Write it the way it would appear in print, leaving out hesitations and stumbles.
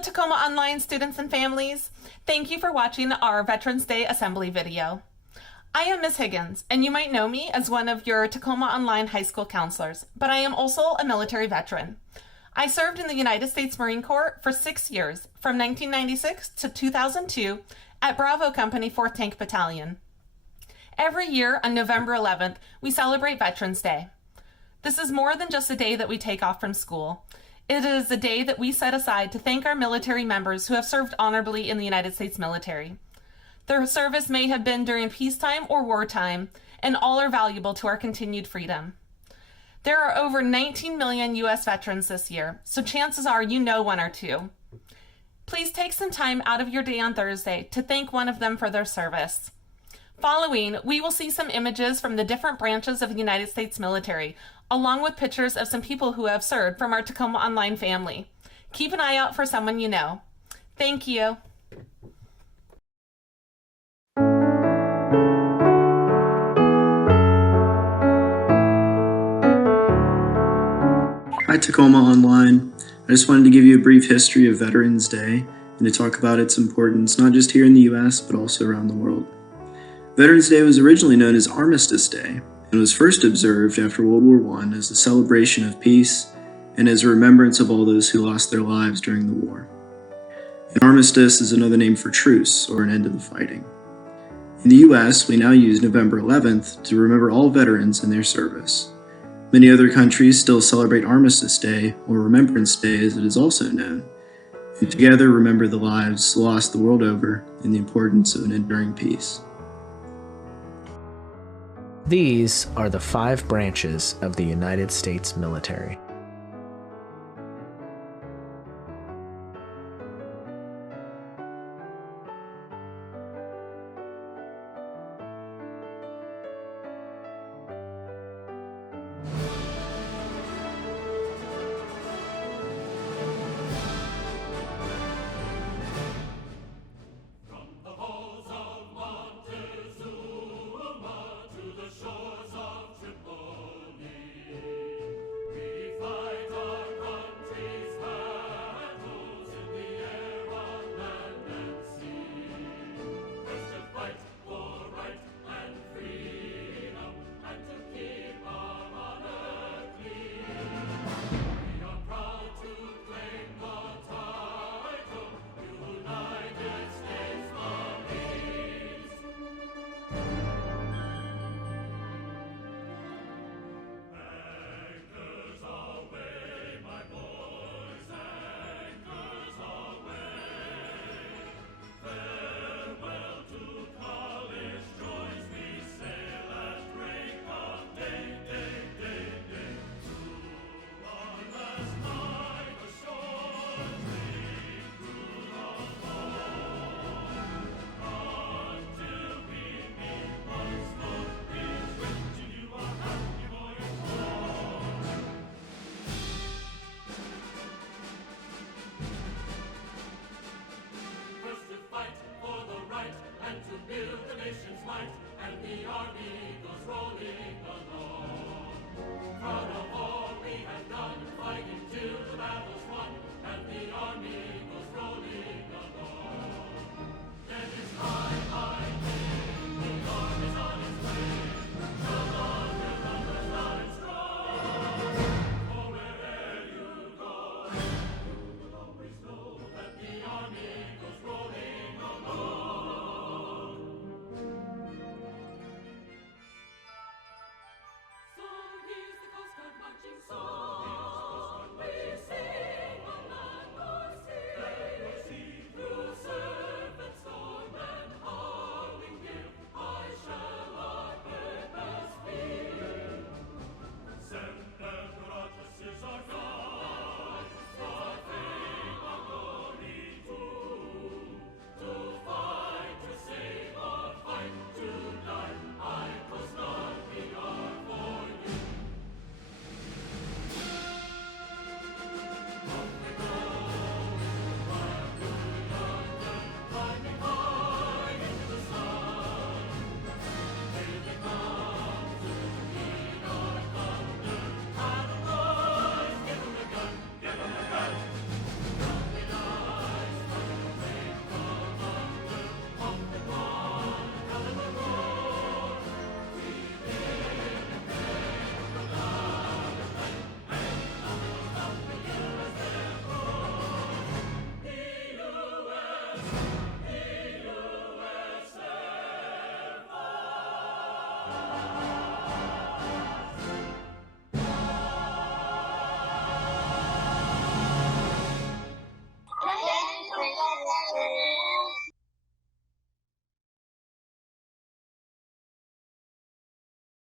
Hello, Tacoma Online students and families. Thank you for watching our Veterans Day Assembly video. I am Ms. Higgins, and you might know me as one of your Tacoma Online high school counselors, but I am also a military veteran. I served in the United States Marine Corps for 6 years, from 1996 to 2002, at Bravo Company 4th Tank Battalion. Every year on November 11th, we celebrate Veterans Day. This is more than just a day that we take off from school. It is a day that we set aside to thank our military members who have served honorably in the United States military. Their service may have been during peacetime or wartime, and all are valuable to our continued freedom. There are over 19 million U.S. veterans this year, so chances are you know one or two. Please take some time out of your day on Thursday to thank one of them for their service. Following, we will see some images from the different branches of the United States military, along with pictures of some people who have served from our Tacoma Online family. Keep an eye out for someone you know. Thank you. Hi Tacoma Online. I just wanted to give you a brief history of Veterans Day and to talk about its importance not just here in the US but also around the world. Veterans Day was originally known as Armistice Day and was first observed after World War I as a celebration of peace and as a remembrance of all those who lost their lives during the war. An armistice is another name for truce or an end to the fighting. In the US, we now use November 11th to remember all veterans and their service. Many other countries still celebrate Armistice Day, or Remembrance Day as it is also known, and together remember the lives lost the world over and the importance of an enduring peace. These are the 5 branches of the United States military.